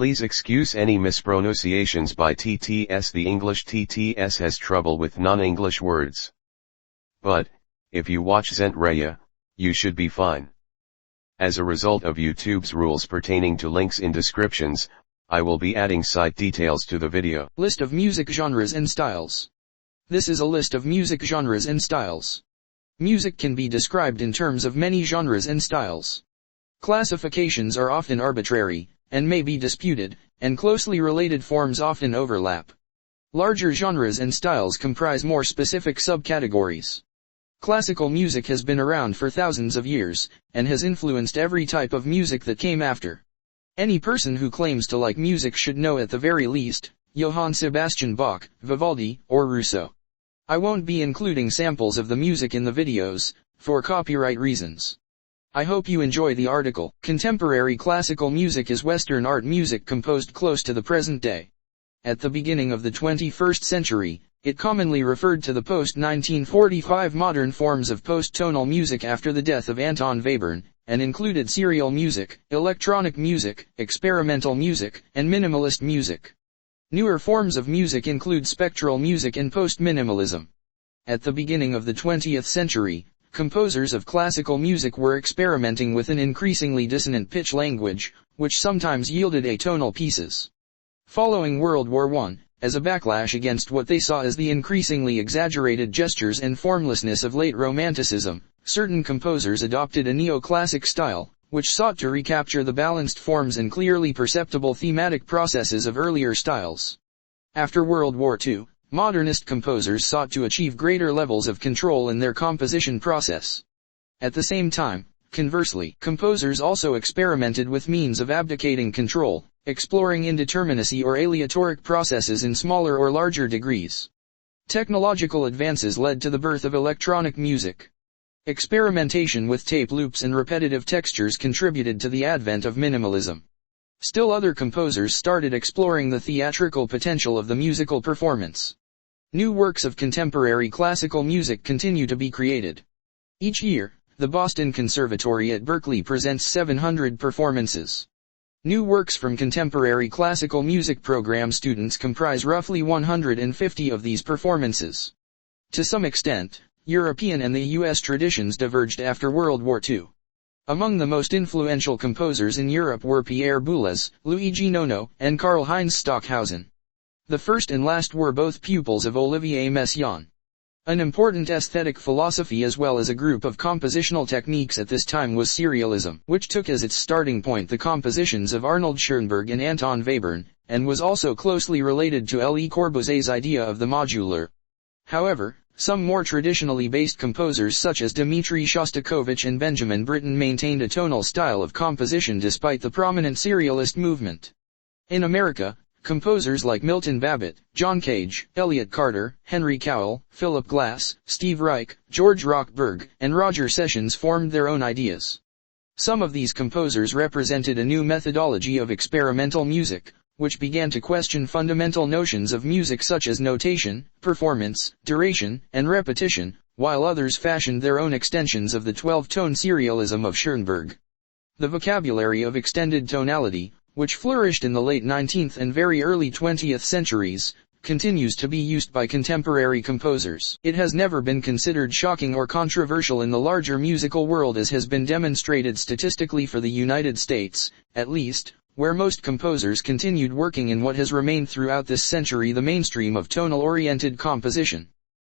Please excuse any mispronunciations by TTS. The English TTS has trouble with non-English words. But, if you watch Zentreya, you should be fine. As a result of YouTube's rules pertaining to links in descriptions, I will be adding site details to the video. List of music genres and styles. This is a list of music genres and styles. Music can be described in terms of many genres and styles. Classifications are often arbitrary, and may be disputed, and closely related forms often overlap. Larger genres and styles comprise more specific subcategories. Classical music has been around for thousands of years, and has influenced every type of music that came after. Any person who claims to like music should know at the very least, Johann Sebastian Bach, Vivaldi, or Rousseau. I won't be including samples of the music in the videos, for copyright reasons. I hope you enjoy the article. Contemporary classical music is Western art music composed close to the present day. At the beginning of the 21st century, it commonly referred to the post-1945 modern forms of post-tonal music after the death of Anton Webern, and included serial music, electronic music, experimental music, and minimalist music. Newer forms of music include spectral music and post-minimalism. At the beginning of the 20th century, composers of classical music were experimenting with an increasingly dissonant pitch language, which sometimes yielded atonal pieces. Following World War I, as a backlash against what they saw as the increasingly exaggerated gestures and formlessness of late Romanticism, certain composers adopted a neoclassic style, which sought to recapture the balanced forms and clearly perceptible thematic processes of earlier styles. After World War II, modernist composers sought to achieve greater levels of control in their composition process. At the same time, conversely, composers also experimented with means of abdicating control, exploring indeterminacy or aleatoric processes in smaller or larger degrees. Technological advances led to the birth of electronic music. Experimentation with tape loops and repetitive textures contributed to the advent of minimalism. Still other composers started exploring the theatrical potential of the musical performance. New works of contemporary classical music continue to be created. Each year, the Boston Conservatory at Berklee presents 700 performances. New works from contemporary classical music program students comprise roughly 150 of these performances. To some extent, European and the U.S. traditions diverged after World War II. Among the most influential composers in Europe were Pierre Boulez, Luigi Nono, and Karl-Heinz Stockhausen. The first and last were both pupils of Olivier Messiaen. An important aesthetic philosophy as well as a group of compositional techniques at this time was serialism, which took as its starting point the compositions of Arnold Schoenberg and Anton Webern, and was also closely related to Le Corbusier's idea of the modular. However, some more traditionally based composers such as Dmitri Shostakovich and Benjamin Britten maintained a tonal style of composition despite the prominent serialist movement. In America, composers like Milton Babbitt, John Cage, Elliott Carter, Henry Cowell, Philip Glass, Steve Reich, George Rochberg, and Roger Sessions formed their own ideas. Some of these composers represented a new methodology of experimental music, which began to question fundamental notions of music such as notation, performance, duration, and repetition, while others fashioned their own extensions of the 12-tone serialism of Schoenberg. The vocabulary of extended tonality, which flourished in the late 19th and very early 20th centuries, continues to be used by contemporary composers. It has never been considered shocking or controversial in the larger musical world, as has been demonstrated statistically for the United States, at least, where most composers continued working in what has remained throughout this century the mainstream of tonal-oriented composition.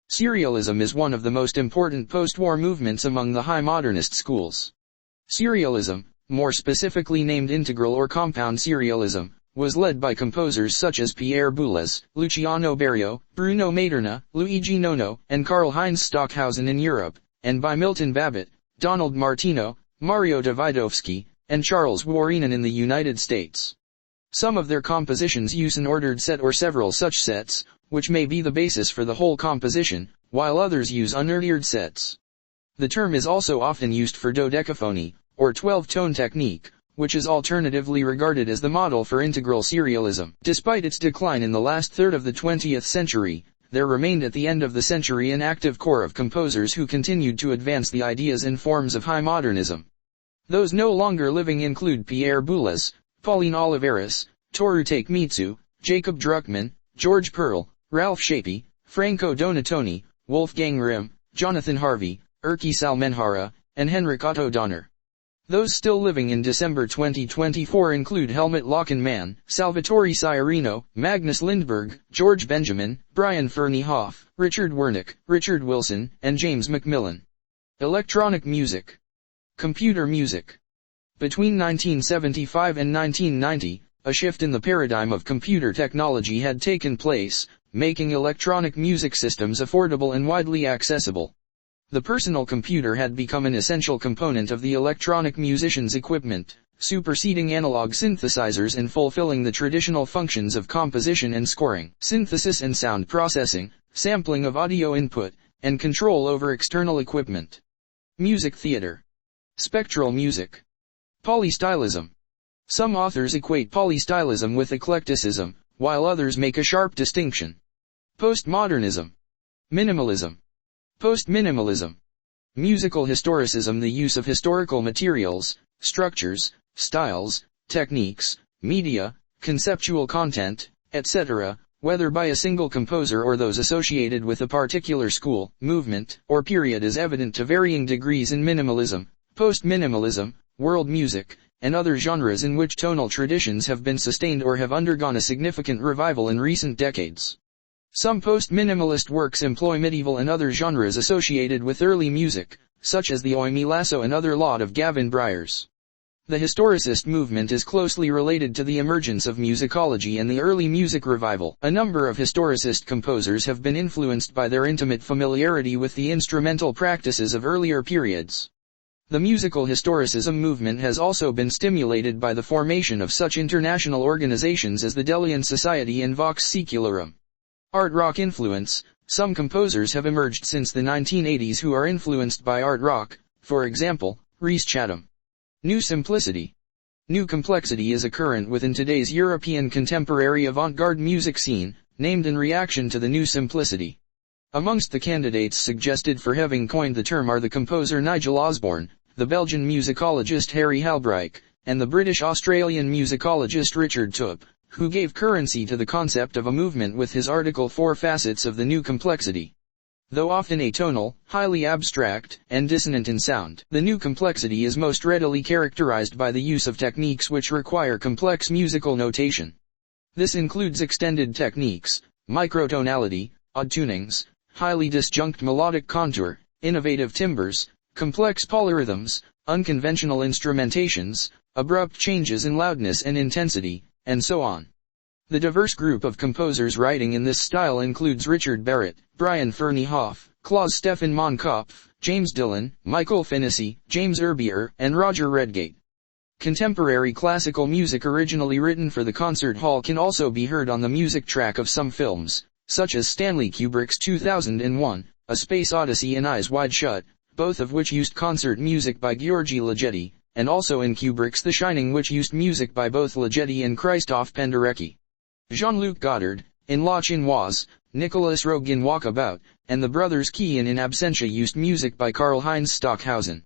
Serialism is one of the most important post-war movements among the high modernist schools. Serialism, more specifically named integral or compound serialism, was led by composers such as Pierre Boulez, Luciano Berio, Bruno Maderna, Luigi Nono, and Karl-Heinz Stockhausen in Europe, and by Milton Babbitt, Donald Martino, Mario Davidovsky, and Charles Wuorinen in the United States. Some of their compositions use an ordered set or several such sets, which may be the basis for the whole composition, while others use unordered sets. The term is also often used for dodecaphony, or 12-tone technique, which is alternatively regarded as the model for integral serialism. Despite its decline in the last third of the 20th century, there remained at the end of the century an active core of composers who continued to advance the ideas and forms of high modernism. Those no longer living include Pierre Boulez, Pauline Oliveras, Toru Takemitsu, Jacob Druckmann, George Pearl, Ralph Shapey, Franco Donatoni, Wolfgang Rimm, Jonathan Harvey, Erkki Salmenhara, and Henrik Otto Donner. Those still living in December 2024 include Helmut Lockenmann, Salvatore Ciarino, Magnus Lindberg, George Benjamin, Brian Fernie Hoff, Richard Wernick, Richard Wilson, and James Macmillan. Electronic music. Computer music. Between 1975 and 1990, a shift in the paradigm of computer technology had taken place, making electronic music systems affordable and widely accessible. The personal computer had become an essential component of the electronic musician's equipment, superseding analog synthesizers and fulfilling the traditional functions of composition and scoring, synthesis and sound processing, sampling of audio input, and control over external equipment. Music theater. Spectral music. Polystylism. Some authors equate polystylism with eclecticism, while others make a sharp distinction. Postmodernism. Minimalism. Post-minimalism. Musical historicism. The use of historical materials, structures, styles, techniques, media, conceptual content, etc., whether by a single composer or those associated with a particular school, movement, or period, is evident to varying degrees in minimalism, post-minimalism, world music, and other genres in which tonal traditions have been sustained or have undergone a significant revival in recent decades. Some post-minimalist works employ medieval and other genres associated with early music, such as the Oimi Lasso and other lot of Gavin Bryars. The historicist movement is closely related to the emergence of musicology and the early music revival. A number of historicist composers have been influenced by their intimate familiarity with the instrumental practices of earlier periods. The musical historicism movement has also been stimulated by the formation of such international organizations as the Delian Society and Vox Secularum. Art rock influence. Some composers have emerged since the 1980s who are influenced by art rock, for example, Rhys Chatham. New simplicity. New complexity is a current within today's European contemporary avant-garde music scene, named in reaction to the new simplicity. Amongst the candidates suggested for having coined the term are the composer Nigel Osborne, the Belgian musicologist Harry Halbreich, and the British-Australian musicologist Richard Tupp, who gave currency to the concept of a movement with his article Four Facets of the New Complexity. Though often atonal, highly abstract, and dissonant in sound, the new complexity is most readily characterized by the use of techniques which require complex musical notation. This includes extended techniques, microtonality, odd tunings, highly disjunct melodic contour, innovative timbres, complex polyrhythms, unconventional instrumentations, abrupt changes in loudness and intensity, and so on. The diverse group of composers writing in this style includes Richard Barrett, Brian Fernie Hoff, Klaus Stefan Monkopf, James Dillon, Michael Finnessy, James Urbier, and Roger Redgate. Contemporary classical music originally written for the concert hall can also be heard on the music track of some films, such as Stanley Kubrick's 2001, A Space Odyssey and Eyes Wide Shut, both of which used concert music by György Ligeti, and also in Kubrick's The Shining, which used music by both Ligeti and Krzysztof Penderecki. Jean-Luc Godard, in La Chinoise, Nicolas Roeg in Walkabout, and the brothers Key in Absentia used music by Karl-Heinz Stockhausen.